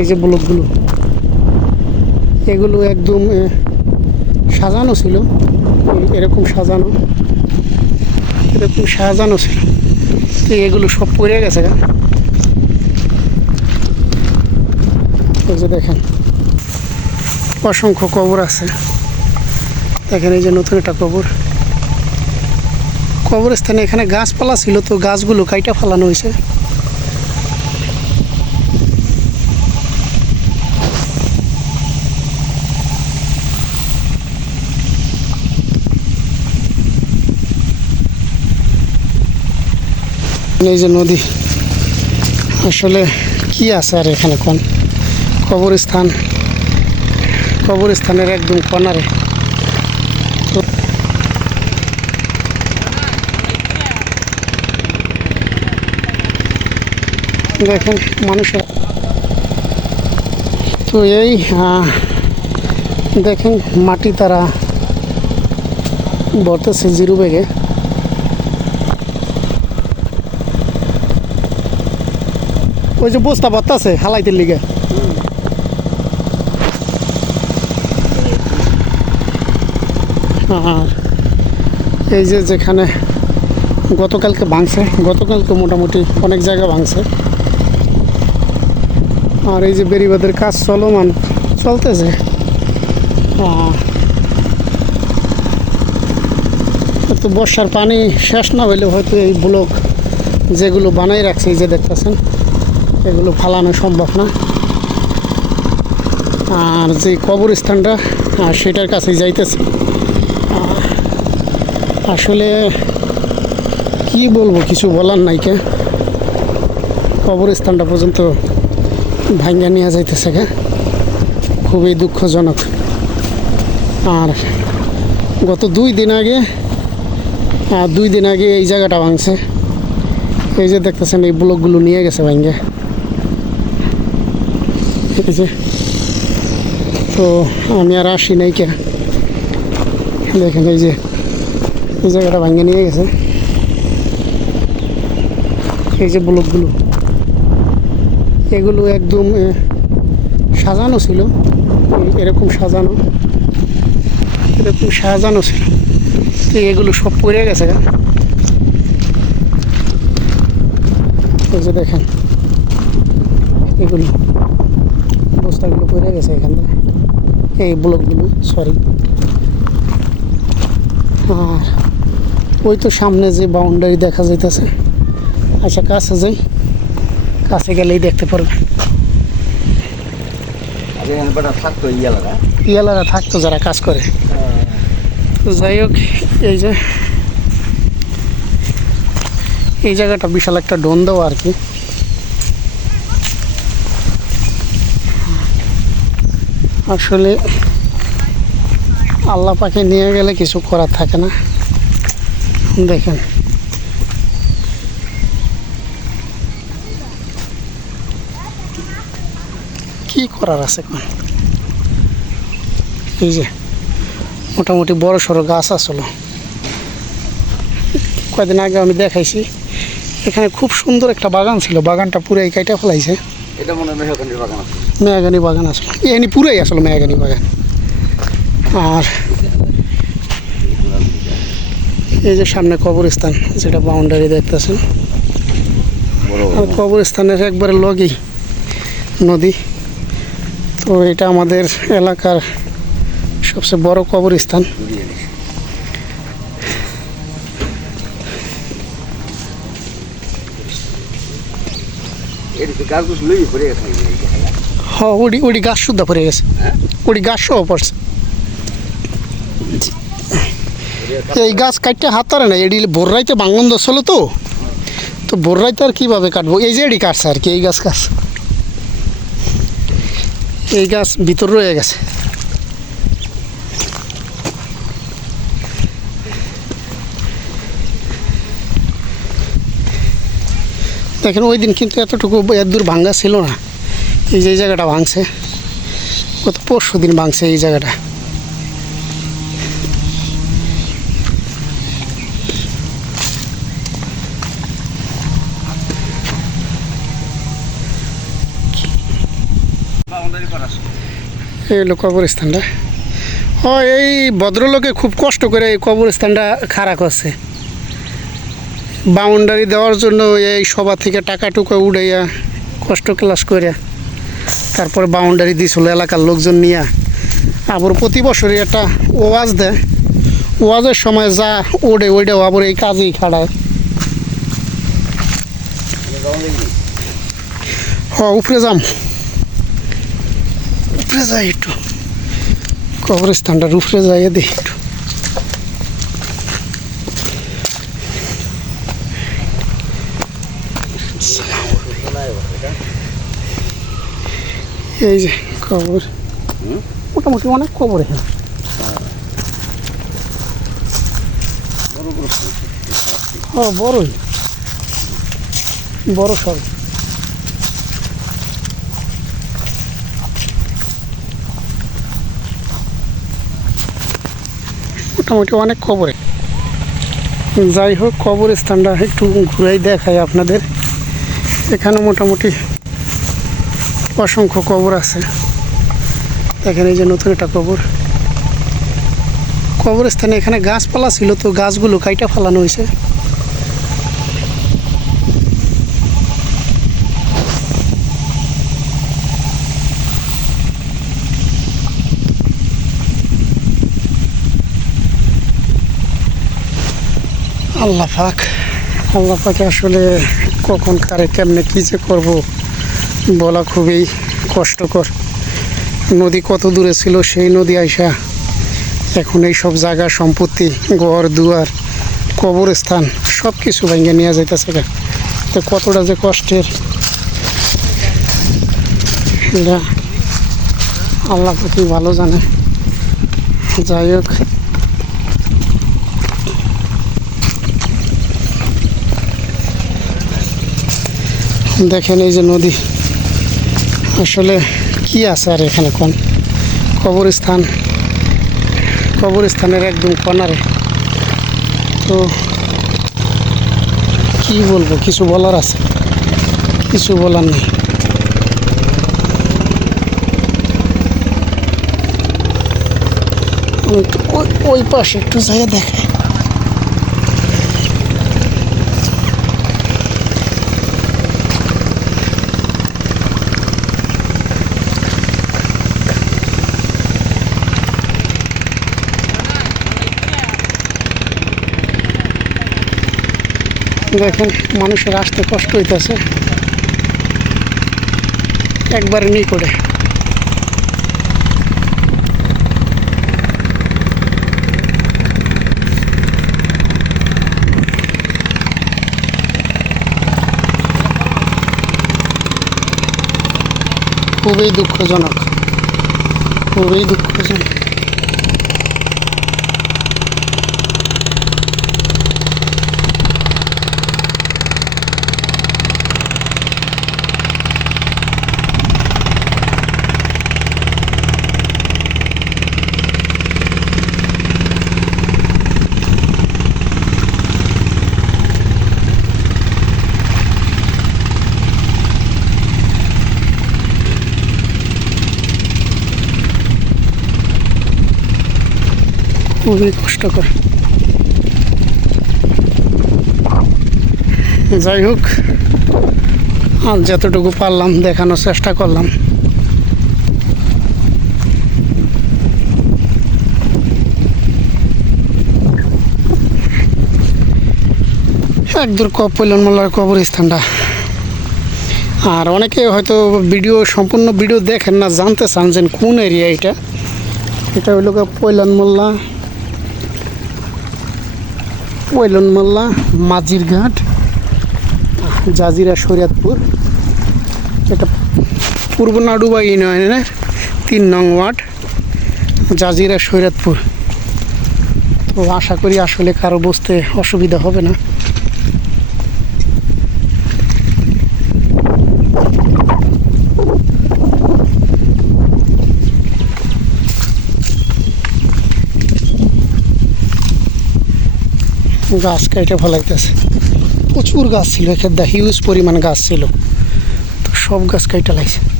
এই যে ব্লকগুলো এগুলো একদম সাজানো ছিল। এরকম সাজানো এরকম সাজানো ছিল। তো এগুলো সব পড়ে গেছে যে দেখেন, অসংখ্য কবর আছে। দেখেন এই যে নতুন একটা কবর। কবরস্থানে এখানে গাছপালা ছিল, তো গাছগুলো কাইটা ফালানো হয়েছে। এই যে নদী, আসলে কি আছে আর এখানে কোন? কবরস্থান, কবরস্থানের একদম কর্নারে দেখেন মানুষের। তো এই দেখেন মাটি তারা বর্তেছে জিরু বেগে। ওই যে বস্তা বত্তাছে হালাইতে লিগে। আর এই যে যেখানে গতকালকে ভাঙছে, গতকালকে মোটামুটি অনেক জায়গা ভাঙছে। আর এই যে বেরিবাদের কাজ চলমান, চলতেছে। তো বর্ষার পানি শেষ না হইলে হয়তো এই ব্লক যেগুলো বানাই রাখছে, এই যে দেখতেছেন এগুলো ফালানো সম্ভব না। আর যে কবরস্থানটা সেটার কাছে যাইতেছে। আসলে কি বলব, কিছু বলার নাই কে। কবরস্থানটা পর্যন্ত ভাঙ্গা নেওয়া যাইতেছে কে। খুবই দুঃখজনক। আর গত দুই দিন আগে দুই দিন আগে এই জায়গাটা ভাঙছে। এই যে দেখতেছেন, এই ব্লকগুলো নিয়ে গেছে ভাঙ্গে। এই যে, তো আমি আর আসি নাই কে দেখেন এই যে, এই জায়গাটা ভাঙ্গে নিয়ে গেছে। এই যে ব্লকগুলো, এগুলো একদম সাজানো ছিল। এরকম সাজানো এরকম সাজানো ছিল। এগুলো সব পড়ে গেছে। এই যে দেখেন, এগুলো। বস্তাগুলো পড়ে গেছে এখান। থেকে এই ব্লকগুলো সরি আর ওই তো সামনে যে বাউন্ডারি দেখা যাইতেছে। আচ্ছা কাছে যাই। কাছে গেলেই দেখতে থাকতো ইয়ালারা ইয়ালারা থাকতো যারা কাজ করে। যাই হোক এই যে এই জায়গাটা বিশাল একটা ডোন দেওয়া আর কি। আসলে আল্লাহ পাখি নিয়ে গেলে কিছু করার থাকে না। দেখেন। কি করার আছে কোন এই যে, মোটামুটি বড় সড়ো গাছ আসলো কয়েকদিন আগে আমি দেখাইছি। এখানে খুব সুন্দর একটা বাগান ছিল। বাগানটা পুরাই কাইটা ফেলাইছে। এটা মনে হয় বাগান আছে। মেয়াগানি বাগান আসলো এখানে পুরাই আসলো মেয়াগানি বাগান। আর এই যে সামনে কবরস্থান, যেটা বাউন্ডারি দেখতেছেন। আর কবরস্থানের একবারে লগেই নদী। তো এটা আমাদের এলাকার সবচেয়ে বড় কবরস্থান। এদিকে গাছগুছ লই ঘুরে গেছে। হ ওডি ওডি গাছ সুদ্ধা পড়ে গেছে। হ্যাঁ? ওডি গাছ সহ পড়ছে। এই গাছ কাটতে হাত তারে না এডি বোররাইতে বাঙ্গন দছিল তো। তো বোররাইতে আর কীভাবে কাটবো? এই যে এডি কাটছে আর কি, এই গাছ গাছ এই গাছ ভিতর রয়ে গেছে। দেখেন, ওই দিন কিন্তু এতটুকু এত দূর ভাঙ্গা ছিল না। এই যে জায়গাটা ভাঙছে। গত পরশু দিন ভাঙছে এই জায়গাটা। এই হলো কবরস্থানটা। ও এই ভদ্রলোকে খুব কষ্ট করে এই কবরস্থানটা খাড়া করছে। বাউন্ডারি দেওয়ার জন্য এই সভা থেকে টাকা টুকা উড়াইয়া কষ্ট ক্লাস করে তারপর বাউন্ডারি দিয়েছিল এলাকার লোকজন নিয়ে। আবার প্রতি বছরই একটা ওয়াজ দেয়। ওয়াজের সময় যা ওড়ে, ওইটাও আবার এই কাজেই খাড়ায়। হ উপরে যাম। উপরে যাই একটু। কবরস্থানটার উপরে যাই দেখি একটু। এই যে কবর মোটামুটি অনেক কবর এখানে। ও বড়ই। বড় সব মোটামুটি অনেক কবরে যাই হোক কবরস্থানটা একটু ঘুরাই দেখায় আপনাদের। এখানে মোটামুটি অসংখ্য কবর আছে। এখানে এই যে নতুন একটা কবর। কবরস্থানে এখানে গাছপালা ছিল, তো গাছগুলো কাইটা ফালানো হয়েছে। আল্লাহ পাক, আল্লাহ পাকে আসলে কখন, কারে, কেমনে, কী যে করব। বলা খুবই কষ্টকর। নদী কত দূরে ছিল সেই নদী আইসা এখন এই সব জায়গা, সম্পত্তি, ঘর, দুয়ার, কবরস্থান সব কিছু ভেঙে নিয়ে যাইতেছে তো কতটা যে কষ্টের। এটা আল্লাহ পাকি ভালো জানে। যাই হোক। দেখেন এই যে নদী। আসলে কি আছে আর এখানে কোন কবরস্থান? কবরস্থানের একদম কর্নারে তো কি বলব, কিছু বলার আছে? কিছু বলার নেই। ওই- পাশে একটু যাই দেখে। দেখেন মানুষের আসতে কষ্ট হইতেছে। একবারে নেই করে। খুবই দুঃখজনক। খুবই দুঃখজনক। খুবই কষ্টকর। যাই হোক আর যতটুকু পারলাম, দেখানোর চেষ্টা করলাম। একদূর কপৈলন মোল্লার কবরস্থানটা। আর অনেকে হয়তো ভিডিও, সম্পূর্ণ ভিডিও দেখেন না, জানতে চান যে কোন এরিয়া এটা। এটা হইল পৈলান মোল্লা পৈলন মোল্লা মাঝির ঘাট জাজিরা, শরিয়াতপুর। এটা পূর্ব নাডুবা ইউনিয়নের তিন নং ওয়ার্ড, জাজিরা, শরিয়াতপুর। তো আশা করি আসলে কারও বসতে অসুবিধা হবে না। গাছ কেটে ফেলাইতেছে। প্রচুর গাছ ছিল, এখানে হিউজ পরিমাণ গাছ ছিল। তো সব গাছ কেটে লাগছে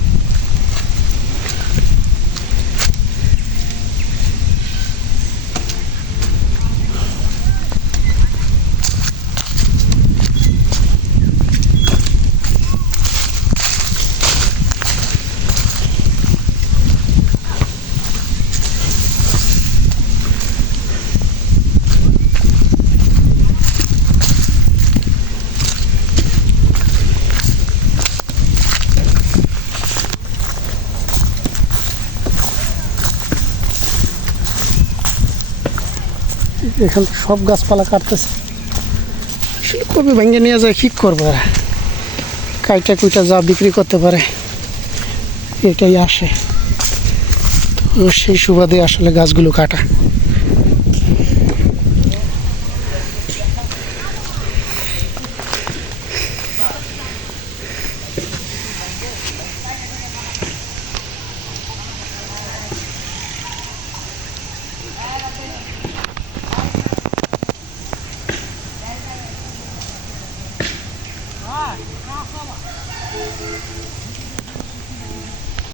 এখান থেকে সব গাছপালা কাটতেছে। আসলে কবে ভেঙে নিয়ে যায়, কী করবে কাইটা কুইটা যা বিক্রি করতে পারে, এটাই আসে। তো সেই সুবাদে আসলে গাছগুলো কাটা।